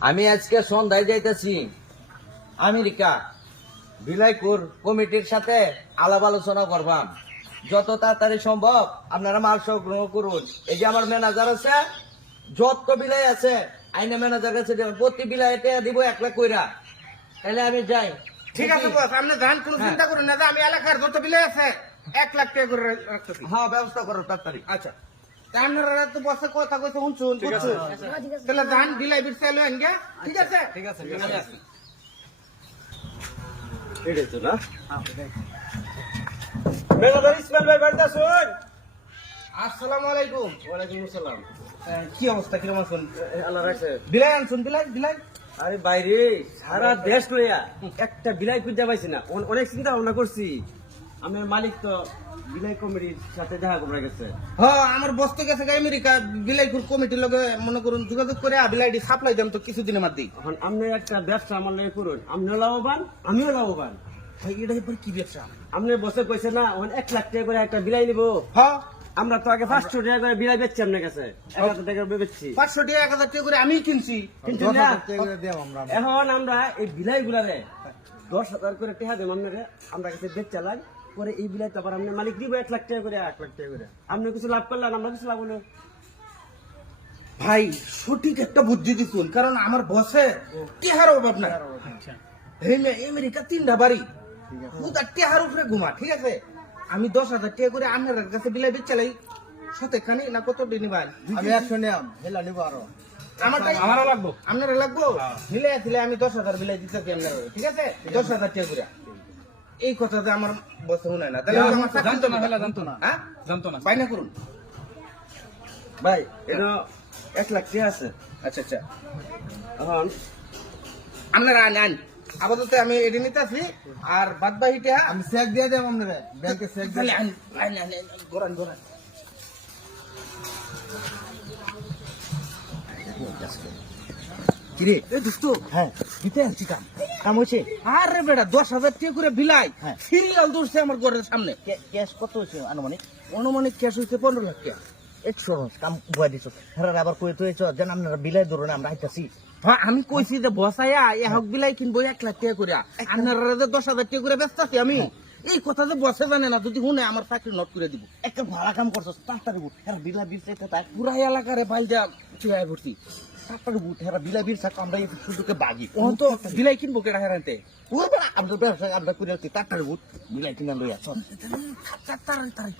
আমি আজকে সন্ধ্যায় যাইতেছি। আমেরিকা। বিলাইপুর কমিটির সাথে আলাপ আলোচনা করবাম। যত তাড়াতাড়ি সম্ভব আপনারা মাল সংগ্রহ করুন। এই যে আমার ম্যানেজার আছে যত বিলাই আছে আইনে ম্যানেজার কাছে প্রতি বিলাই দিব এক লাখ কইরা। তাহলে আমি যাই। ঠিক আছে বস আপনি যান কোনো হ্যাঁ। চিন্তা করেন না আমি এলাকার যত বিলাই আছে এক লাখ টাকা করে রাখতেছি। হ্যাঁ ব্যবস্থা করো তাড়াতাড়ি। আচ্ছা। আপনারা তো বসে কথা কইতে শুনছুন বুঝছুন? তাহলে যান বিলাই বির চাইলো আনগে ঠিক আছে? ঠিক আছে এটাই তো না? ম্যানেজার ইসমাইল ভাই বাড়িতে আসুন আসসালামু আলাইকুম। ওয়ালাইকুম আসসালাম। কি অবস্থা কীরকম আছেন? আল্লাহ রাখছে। বিলাই আনছুন বিলাই বিলাই আরে বাইরে সারা দেশ লইয়া একটা বিলাই খুঁজে পাইছি না। অনেক চিন্তা ভাবনা করছি। আমার মালিক তো বিলাই কমিটির সাথে দেখা করে গেছে। হ্যাঁ আমার বসতে গেছে আমেরিকা বিলাইপুর কমিটির লগে মনে করুন যোগাযোগ করে বিলাইটি সাপ্লাই দেন তো কিছুদিনের মধ্যে এখন আপনি একটা ব্যবসা আমার লগে করুন। আপনিও লাভবান আমিও লাভবান। ভাই এটা এবার কি ব্যবসা? আপনি বসে কইছে না ওখানে এক লাখ টাকা করে একটা বিলাই নিবো। হ্যাঁ আমরা তো আগে পাঁচশো টাকা করে বিলাই বেচছি আপনার কাছে। এক হাজার টাকা করে বেচছি। পাঁচশো টাকা এক হাজার টাকা করে আমি কিনছি। কিন্তু এখন আমরা এই বিলাই গুলারে দশ হাজার করে টাকা দেব আপনারে আমরা কাছে বেচ চালাই পরে এই বিলাই তো আবার আপনার মালিক দিব এক লাখ টাকা করে এক লাখ টাকা করে। আপনি কিছু লাভ করলেন আমরা কিছু লাভ হলো। ভাই সঠিক একটা বুদ্ধি দিছুন কারণ আমার বসে টেহার অভাব মে- আমেরিকা তিনটা বাড়ি টেহার উপরে ঘুমা ঠিক আছে? আমি দশ হাজার টাকা করে আপনার কাছে বিলাই বেচ চালাই। সতে খানি না কত দিন ভাই? আমি একশো নিলাম। হেলা নিবো আরও। আমার আমারও লাগবো। আপনার লাগবো? মিলে আসলে আমি দশ হাজার বিলাই দিতে ঠিক আছে। দশ হাজার টাকা করে। এই কথাতে আমার বসে শুনে না। তাহলে আমার জানতো না জানতো না হ্যাঁ? জানতো না। বাইনা করুন। ভাই এটা এক লাখ টাকা আছে। আচ্ছা আচ্ছা। এখন আপনারা আন আন। আপাতত আমি এটি নিতে আছি আর বাদ বাকিটা আমি চেক দিয়ে দেব আপনারা। ব্যাংকে চেক তাহলে আন আন আন আন, গোরান গোরান কিরে? এ দোস্ত হ্যাঁ। দিতে কাম? কাম হয়েছে আরে বেটা দশ হাজার টাকা করে বিলাই। হ্যাঁ। সিরিয়াল দৌড়ছে আমার ঘরের সামনে। ক্যাশ কত হয়েছে আনুমানিক? অনুমানিক ক্যাশ হইছে পনেরো লাখ টাকা। একশো কাম বুয়া দিছো। আবার কয়ে তো হয়েছ যেন আপনারা বিলাই ধরুন আমরা আইতাছি। হ্যাঁ আমি কইছি যে বসাইয়া এ হক বিলাই কিনবো এক লাখ টাকা করে আপনারা যে দশ হাজার টাকা করে ব্যস্ত আছি আমি এই কথা যে বসে জানে না যদি শুনে আমার চাকরি নোট করে দিব। একটা ভাড়া কাম করছ তাড়াতাড়ি বিলা বিল পুরা এলাকারে বাইল যা ভর্তি তাড়াতাড়ি বুট হেরা বিলা বিল চাকো আমরা এই শুধুকে বাগি। ও তো বিলাই কিনবো কেটা হেরানতে আমরা ব্যবসা আমরা করে তাড়াতাড়ি বুট বিলাই কিনা লইয়া চল। তাড়াতাড়ি তাড়াতাড়ি